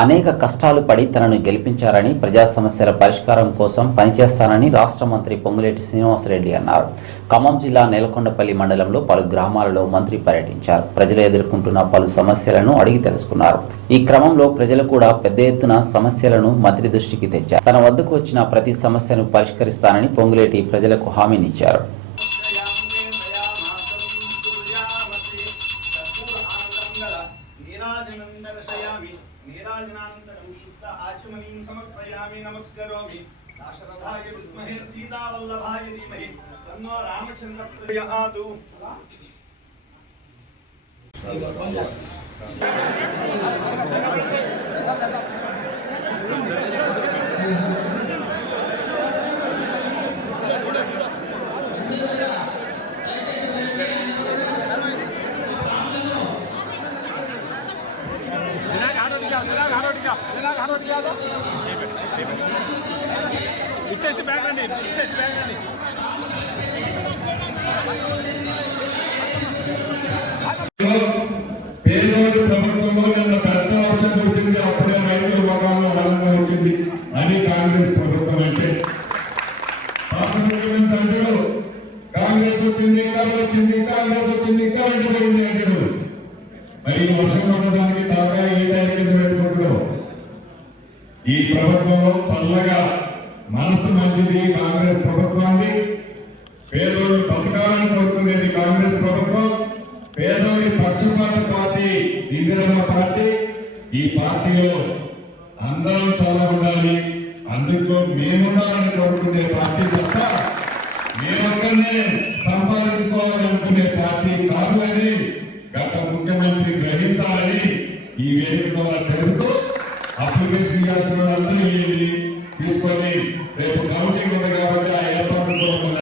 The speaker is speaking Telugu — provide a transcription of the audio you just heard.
అనేక కష్టాలు పడి తనను గెలిపించారని ప్రజా సమస్యల పరిష్కారం కోసం పనిచేస్తానని రాష్ట్ర మంత్రి పొంగులేటి శ్రీనివాసరెడ్డి అన్నారు. ఖమ్మం జిల్లా నేలకొండపల్లి మండలంలో పలు గ్రామాలలో మంత్రి పర్యటించారు. ప్రజలు ఎదుర్కొంటున్న పలు సమస్యలను అడిగి తెలుసుకున్నారు. ఈ క్రమంలో ప్రజలు కూడా పెద్ద ఎత్తున సమస్యలను మంత్రి దృష్టికి తెచ్చారు. తన వద్దకు వచ్చిన ప్రతి సమస్యను పరిష్కరిస్తానని పొంగులేటి ప్రజలకు హామీనిచ్చారు. నీరాజనందర్శయామి నీరాజనానంతరం శుద్ధ ఆచమనీం సమర్పయామి నమస్కరోమి. దాశరథాయ విద్మహే సీతావల్లభాయ ధీమహి. తన్నో రామచంద్ర ప్రయాదు ఇచ్చేసి బ్యాగ్ అండి ఇచ్చేసి బ్యాగ్ అండి. ప్రభుత్వంలో నిన్న పెద్ద వర్షం వచ్చింది అప్పుడే రైతుల ముఖాల్లో ఆనందం వచ్చింది. అని కాంగ్రెస్ ప్రభుత్వం అంటే. పాత ముఖ్యమంత్రి అంటాడు? కాంగ్రెస్ వచ్చింది కాంగ్రెస్ వచ్చింది కాంగ్రెస్ వచ్చింది కరెంట్ పోయింది అంటాడు. మరి ఈ వర్షం తాగా దాకా ఏ టైం కింద పెట్టుకుంటాడు ఈ ప్రభుత్వంలో చల్లగా మనసు మంచిది కాంగ్రెస్ ప్రభుత్వాన్ని. పేదోళ్ళు బతకాలని కోరుకునేది కాంగ్రెస్ ప్రభుత్వం. పేదోడి పక్షపాత పార్టీ ఇందిరమ్మ పార్టీ. ఈ పార్టీలో అందరం చాలా ఉండాలి. అందుకు మేముండాలని కోరుకునే పార్టీ తప్ప మేమొక్కరినే సంపాదించుకోవాలనుకునే పార్టీ కాదు ఈ వేదిక ద్వారా తెలుపుతూ అప్లికేషన్ చేస్తున్న అందరూ ఏంటి? తీసుకొని రేపు